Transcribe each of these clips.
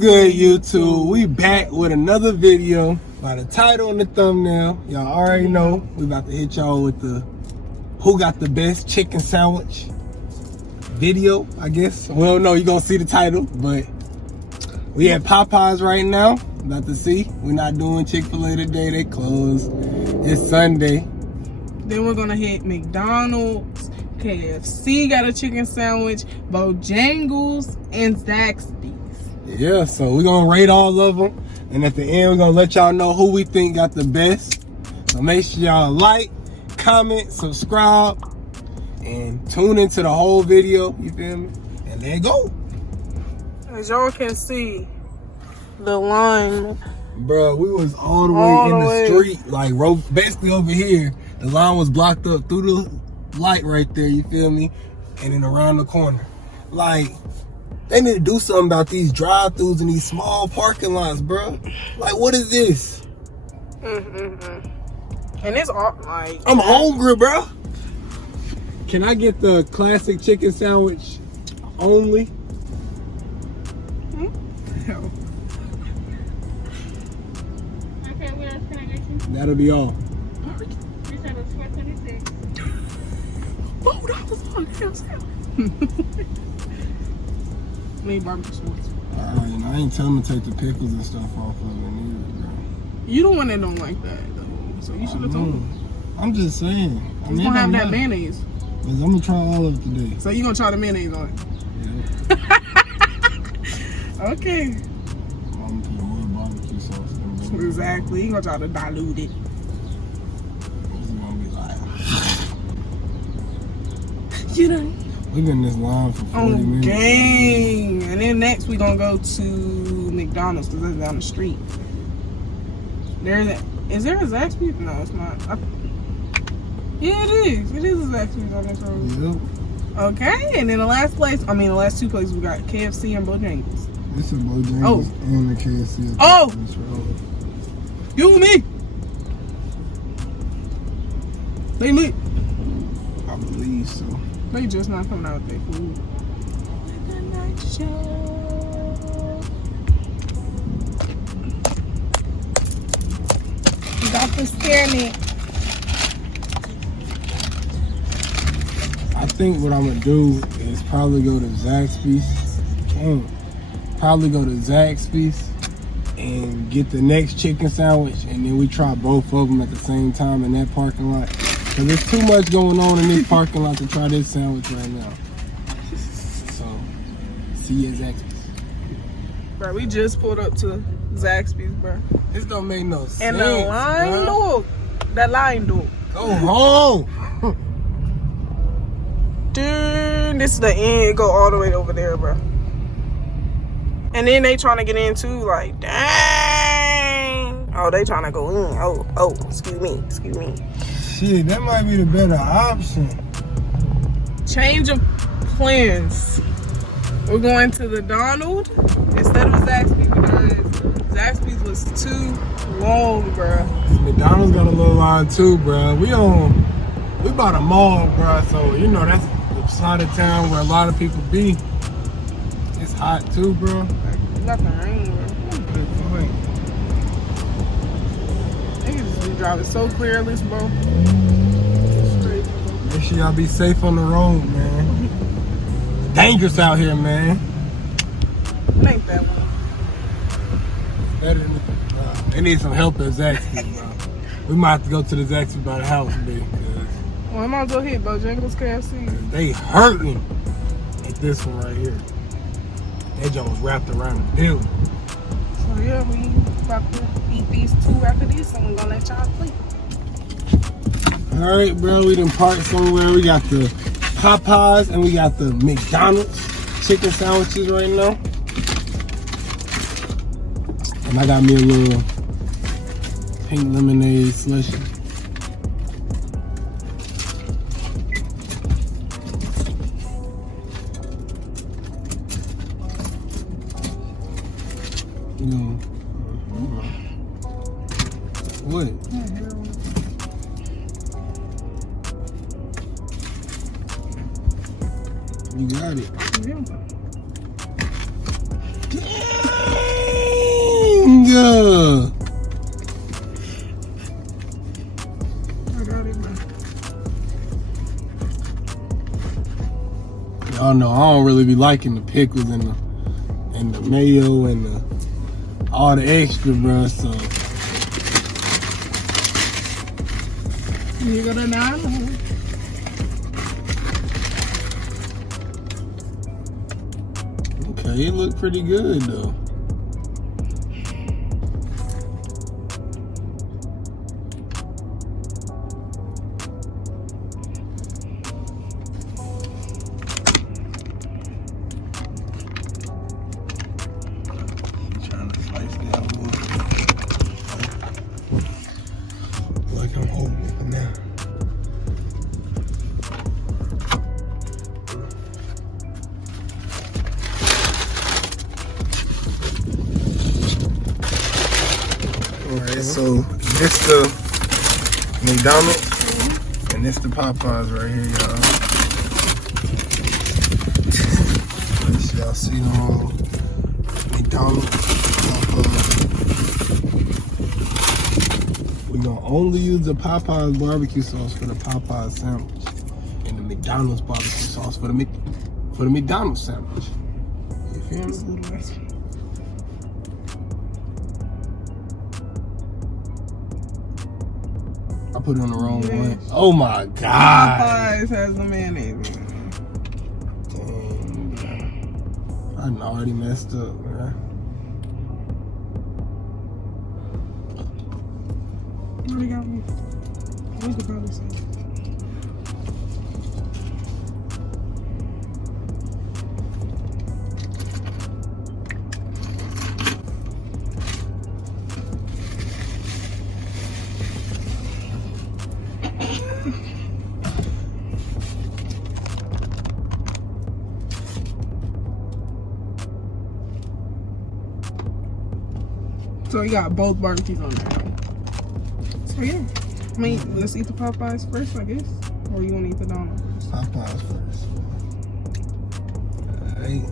good, YouTube? We back with another video. By the title and the thumbnail, y'all already know we about to hit y'all with the who got the best chicken sandwich video, I guess. Well, no, you're gonna see the title, but we at Popeyes right now. About to see. We're not doing Chick-Fil-A today, they closed. It's Sunday. Then we're gonna hit McDonald's, KFC got a chicken sandwich, Bojangles, and Zaxby's. Yeah, so we're gonna rate all of them. And at the end, we're gonna let y'all know who we think got the best. So make sure y'all like, comment, subscribe, and tune into the whole video, you feel me? And let go. As y'all can see, the line. Bro, we was all the way in the street, like basically over here. The line was blocked up through the light right there, you feel me? And then around the corner. Like, they need to do something about these drive-thrus and these small parking lots, bro. Like, what is this? And it's all like... I'm hungry, bro. Can I get the classic chicken sandwich only? Hell. Okay, what else can I get you? That'll be all. You said it was $4.26. $4 Need barbecue sauce. Alright, I ain't telling him to take the pickles and stuff off of it either, bro. You the one that don't like that, though. So you should have told him. I'm just saying. He's gonna have that mayonnaise. Because I'm gonna try all of it today. So you gonna try the mayonnaise on it? Yeah. Okay. I'm gonna put more barbecue sauce in there. Exactly. You gonna try to dilute it. It's gonna be like... You know. We've been in this line for 40 minutes. Dang. And then next we gonna go to McDonald's because that's down the street. Is there a Zaxby's? No, it's not. Yeah, it is. It is a Zaxby's on this road. Yep. Okay, and then the last two places we got KFC and Bojangles. This is Bojangles and the KFC. Oh! You and me! They lit. I believe so. They just not coming out with their food. The night show. You got to scare me. I think what I'm gonna do is probably go to Zaxby's. Probably go to Zaxby's and get the next chicken sandwich, and then we try both of them at the same time in that parking lot. Cause there's too much going on in this parking lot to try this sandwich right now. So, see you at Zaxby's. Bro, we just pulled up to Zaxby's, bro. This don't make no sense. And the line dog. That line dog. Go home. Dude, this is the end. Go all the way over there, bro. And then they trying to get in too, like, dang. Oh, they trying to go in. Oh, excuse me. Shit, that might be the better option. Change of plans. We're going to the Donald instead of Zaxby's because Zaxby's was too long, bro. McDonald's got a little line too, bro. We bought a mall, bro. So you know that's the side of town where a lot of people be. It's hot too, bro. We got the rain, bro. Niggas be driving so clearless, bro. Make sure y'all be safe on the road, man. It's dangerous out here, man. It ain't that one. Better than, they need some help at Zaxby's, bro. We might have to go to the Zaxby's by the house, big. Well, I might as well hit Bojangles KFC. They hurting at this one right here. That joint was wrapped around the building. So yeah, we about to eat these two after this, and we're gonna let y'all sleep. All right, bro, we done parked somewhere. We got the Popeyes and we got the McDonald's chicken sandwiches right now. And I got me a little pink lemonade slushy. You know, what? You got it. Yeah. Damn! I got it, man. Y'all know I don't really be liking the pickles and the mayo and all the extra, bro. So You got a nine. okay, it looked pretty good though. Trying to slice that wood. Like I'm holding it now. Alright, so this the McDonald's and this the Popeyes right here, y'all. Y'all see them all. McDonald's, Popeyes. We're gonna only use the Popeyes barbecue sauce for the Popeyes sandwich and the McDonald's barbecue sauce for the McDonald's sandwich. You feel me? I put it on the wrong one. Oh my god! Popeyes has the mayonnaise. I done already messed up, man. What do you got me? We could probably say. So you got both barbecues on there. So yeah. I mean, let's eat the Popeyes first, I guess. Or you want to eat the Donald first? Popeyes first. Alright.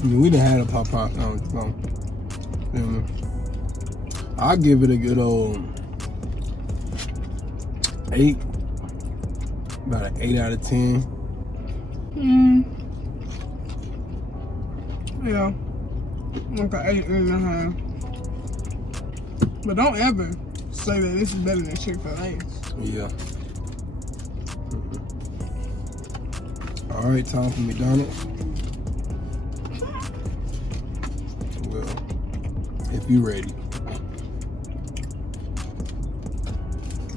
I mean, we done had a Popeye. I'll give it a good old 8. About an 8 out of 10. Yeah. Like an 8.5. But don't ever say that this is better than Chick-Fil-A. Yeah. Alright, time for McDonald's. Well, if you ready.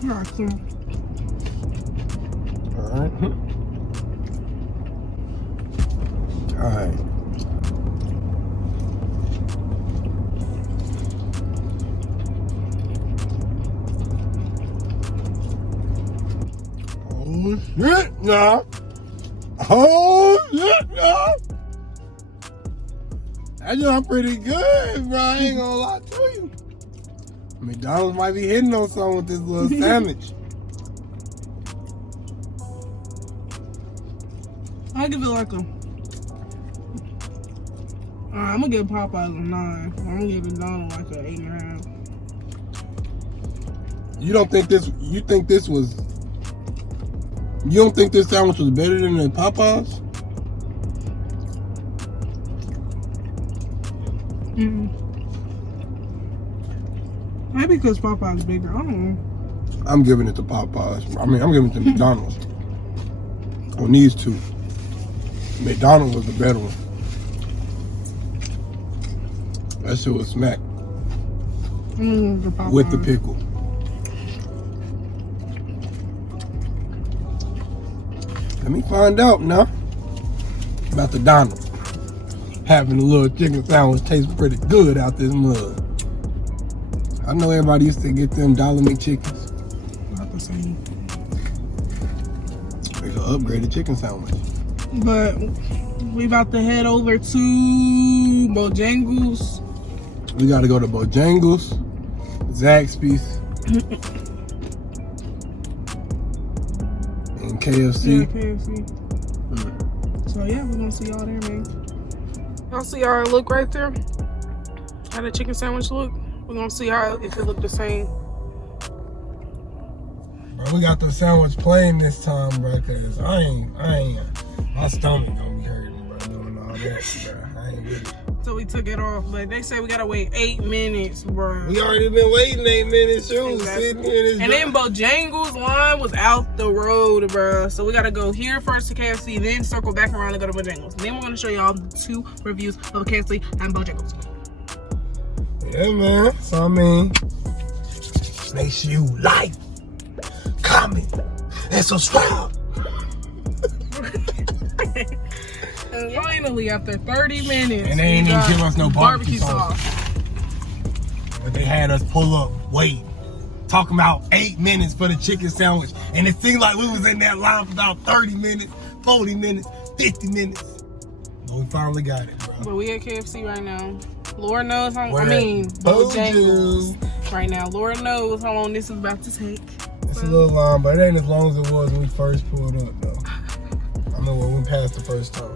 Alright, so Alright. Alright. Oh shit, nah. Oh shit, nah. That joint pretty good, bro. I ain't gonna lie to you. McDonald's might be hitting on something with this little sandwich. I'll give it like a. I'm gonna give Popeyes a 9. I'm gonna give McDonald's like an 8.5. You don't think this? You think this was? You don't think this sandwich was better than the Popeyes? Maybe because Popeyes is bigger. I don't know. I'm giving it to Popeyes. I mean, I'm giving it to McDonald's. On these two, McDonald's was the better one. That shit was smack with the pickle. Let me find out now about the Donald. Having a little chicken sandwich tastes pretty good out this mug. I know everybody used to get them Dollar McChickens. Not the same. It's an upgraded chicken sandwich. But we about to head over to Bojangles. We gotta go to Bojangles, Zaxby's, And KFC. Yeah, KFC. So yeah, we're gonna see y'all there, man. Y'all see our look right there? How the chicken sandwich look? We're gonna see how if it look the same. Bro, we got the sandwich plain this time, bro, cause I ain't, my stomach gonna be hurting, bro, doing all that, bro. I ain't with it. So we took it off, but they say we gotta wait 8 minutes, bro. We already been waiting 8 minutes, shoes, Exactly. sitting here in this And then Bojangles line was out the road, bro. So we gotta go here first to KFC, then circle back around and go to Bojangles. Then we're gonna show y'all the 2 reviews of KFC and Bojangles. Yeah, man. So I mean, make sure you like, comment, and subscribe. And finally, after 30 minutes, And they ain't even give us no barbecue sauce. sauce. But they had us pull up, wait, talking about 8 minutes for the chicken sandwich. And it seemed like we was in that line for about 30 minutes, 40 minutes, 50 minutes. But we finally got it, bro. But we at KFC right now. Lord knows how, We're I mean, at Bojangles right now. Lord knows how long this is about to take. It's a little long, but it ain't as long as it was when we first pulled up, though. I mean, when we passed the first time.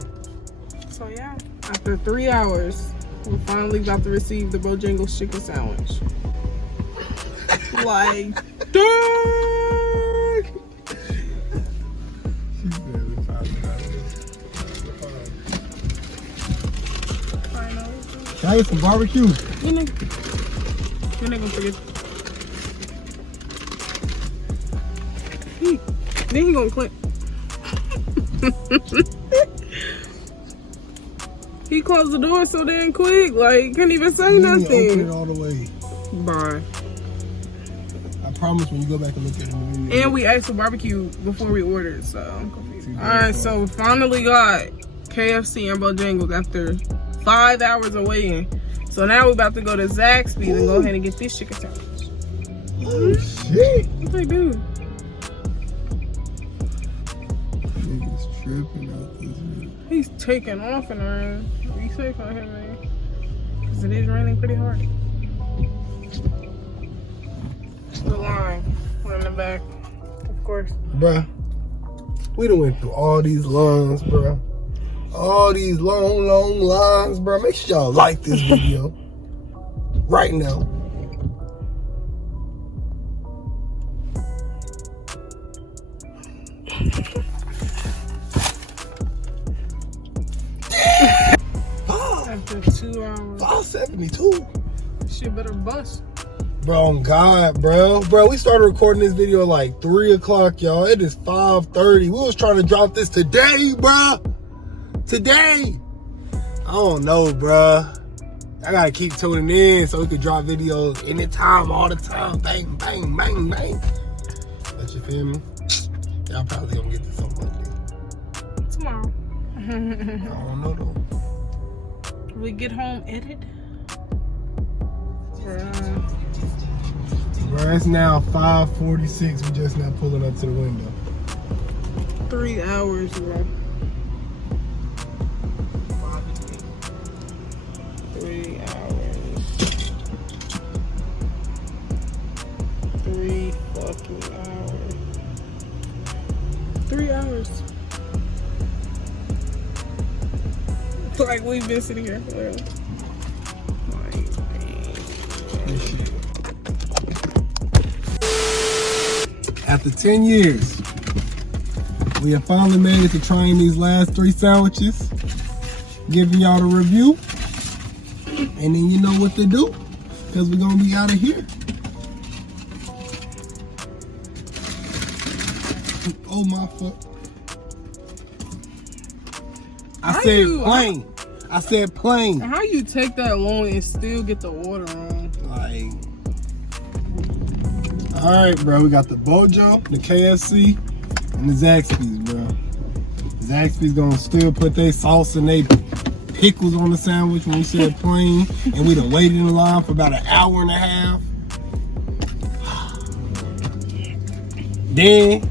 So yeah, after 3 hours, we finally got to receive the Bojangles chicken sandwich. Like, dang! She said we finally got it. Can I get some barbecue? You nigga gonna forget. Then he gonna click. He closed the door so damn quick, like couldn't even say Open nothing. it all the way. Bye. I promise when you go back and look at it in the video. And we asked for barbecue before we ordered, so. Alright, so we finally got KFC and Bojangles after 5 hours of waiting. So now we're about to go to Zaxby's and go ahead and get this chicken sandwich. Oh shit! What they do? Niggas tripping out this video. He's taking off in the rain. Be safe out here, man. Because it is raining pretty hard. The line. We're in the back, of course. Bruh, we done went through all these lines, bruh. All these long lines, bruh. Make sure y'all like this video right now. After 2 hours. 572. Shit better bust. Bro, on God, bro. Bro, we started recording this video at like 3 o'clock, y'all. It is 5:30. We was trying to drop this today, bro. Today. I don't know, bro. I gotta keep tuning in so we can drop videos anytime, all the time. Bang, bang, bang, bang. But you feel me? Y'all probably gonna get this on Monday. Tomorrow. I don't know, though. We get home edit. Bro, it's now 5:46. We just now pulling up to the window. 3 hours, bro. 3 hours. 3 fucking hours. 3 hours. Like we've been sitting here for After 10 years, we have finally made it to trying these last 3 sandwiches. Giving y'all the review. And then you know what to do. Because we're going to be out of here. Oh my fuck. I said plain. I said plain. How you take that long and still get the order wrong? Like, all right, bro. We got the Bojo, the KFC, and the Zaxby's, bro. Zaxby's gonna still put their sauce and they pickles on the sandwich when we said plain, and we done waited in line for about an hour and a half. Then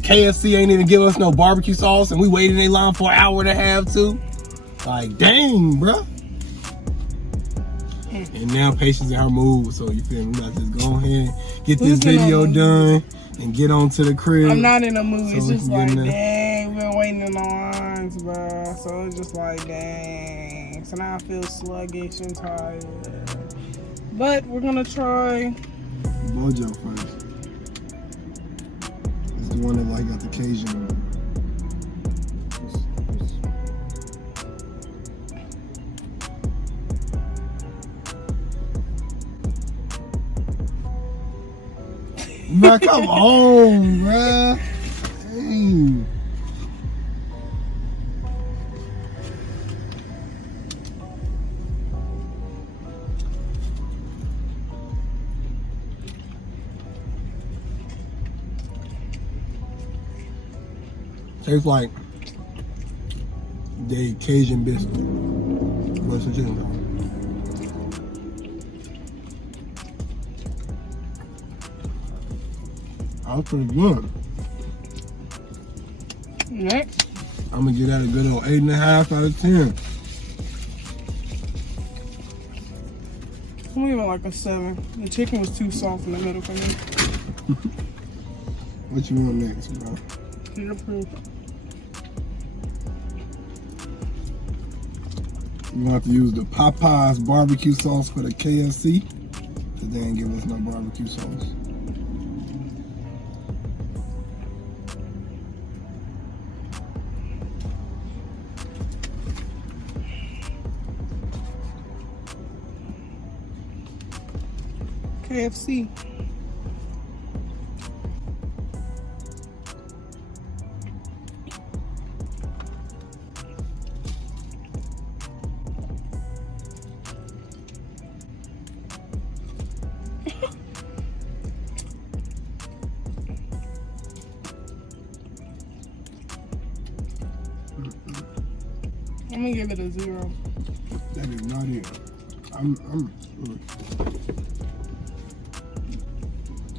KFC ain't even give us no barbecue sauce, and we waited in line for an hour and a half too. Like, dang, bro. And now Patience in her mood, so you feel me? We got to just go ahead, get this video done, and get on to the crib. I'm not in the mood. So It's we just can get like, in there. dang, we've been waiting in the lines, bro. So it's just like, dang. So now I feel sluggish and tired. But we're gonna try. Bojo first. It's the one that like got the Cajun on it. Bruh, come on, bruh. Dang. Tastes like the Cajun biscuit. What's the chicken? That was pretty good. Next. I'm gonna give that a good old 8.5 out of 10. I'm gonna give it like a 7. The chicken was too soft in the middle for me. What you want next, bro? You're approved. You gonna have to use the Popeyes barbecue sauce for the KFC, because they ain't give us no barbecue sauce. KFC. I'm gonna give it a 0. That is not it.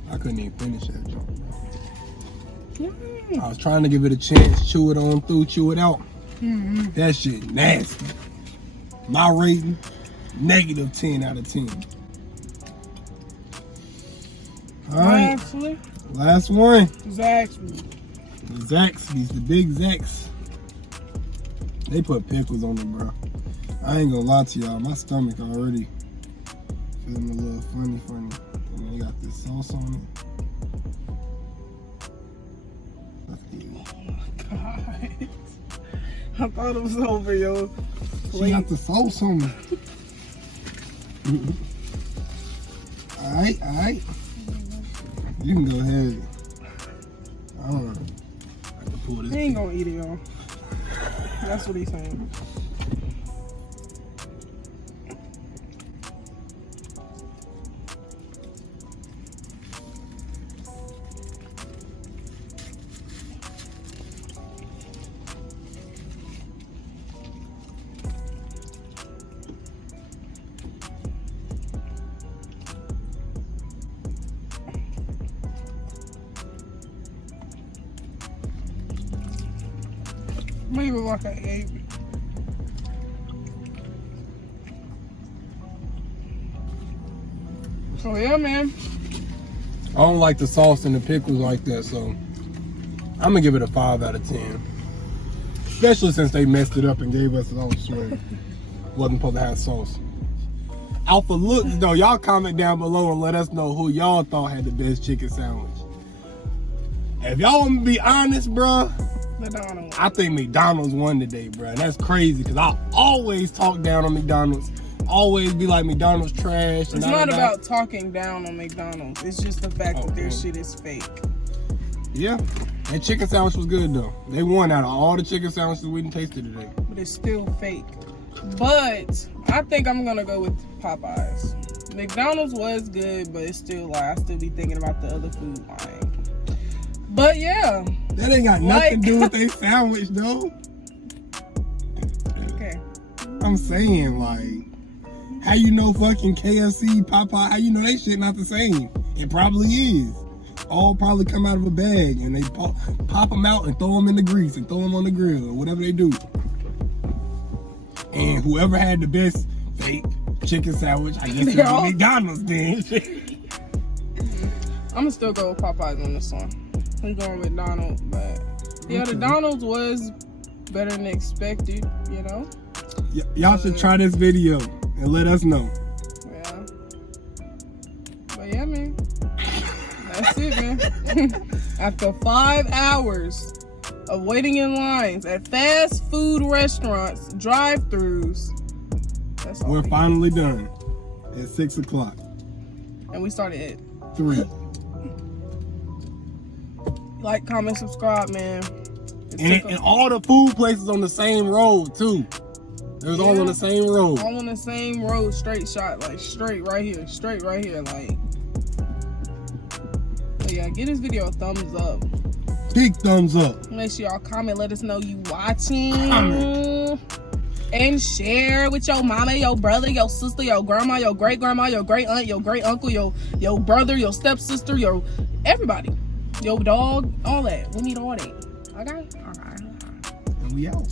I couldn't even finish that jump, bro. I was trying to give it a chance, chew it on through, chew it out. That shit nasty. My rating, -10 out of 10. All right, Actually, last one. Zaxby's. The Zaxby's, the big Zax. They put pickles on it, bro. I ain't gonna lie to y'all, my stomach already feeling a little funny. And they got this sauce on it. Let's get it. God. I thought it was over, yo. She got the sauce on me. Alright. You can go ahead. I don't know. I can pull this. He ain't gonna eat it, y'all. That's what he's saying. Maybe like an 8. So yeah, man. I don't like the sauce and the pickles like that, so I'm gonna give it a 5 out of 10. Especially since they messed it up and gave us its own swing. Wasn't supposed to have sauce. Alpha looks though, y'all comment down below and let us know who y'all thought had the best chicken sandwich. If y'all want to be honest, bruh, McDonald's. I think McDonald's won today, bruh. And that's crazy because I always talk down on McDonald's. Always be like McDonald's trash. It's not about talking down on McDonald's. It's just the fact that their shit is fake. Yeah, that chicken sandwich was good though. They won out of all the chicken sandwiches we tasted today. But it's still fake. But I think I'm gonna go with Popeyes. McDonald's was good, but it's still like I still be thinking about the other food line. But yeah. That ain't got nothing to do with their sandwich though. Okay. I'm saying like, how you know fucking KFC, Popeye, how you know they shit not the same? It probably is. All probably come out of a bag and they pop them out and throw them in the grease and throw them on the grill or whatever they do. And whoever had the best fake chicken sandwich, I guess it was McDonald's then. I'm gonna still go with Popeyes on this one. I'm going with Donald, but yeah, the Donald's was better than expected, you know? Y'all should try this video and let us know. Yeah. But yeah, man. That's it, man. After 5 hours of waiting in lines at fast food restaurants, drive-thrus, that's all. We're finally done at 6 o'clock. And we started at 3. like, comment, subscribe, man. And all the food places on the same road too. There's all on the same road. All on the same road, straight shot, like straight right here, like. So yeah, give this video a thumbs up. Big thumbs up. Make sure y'all comment, let us know you watching. Comment. And share with your mama, your brother, your sister, your grandma, your great grandma, your great aunt, your great uncle, your brother, your stepsister, your everybody. Your dog, all that. We need all that. Okay? Alright. And we out.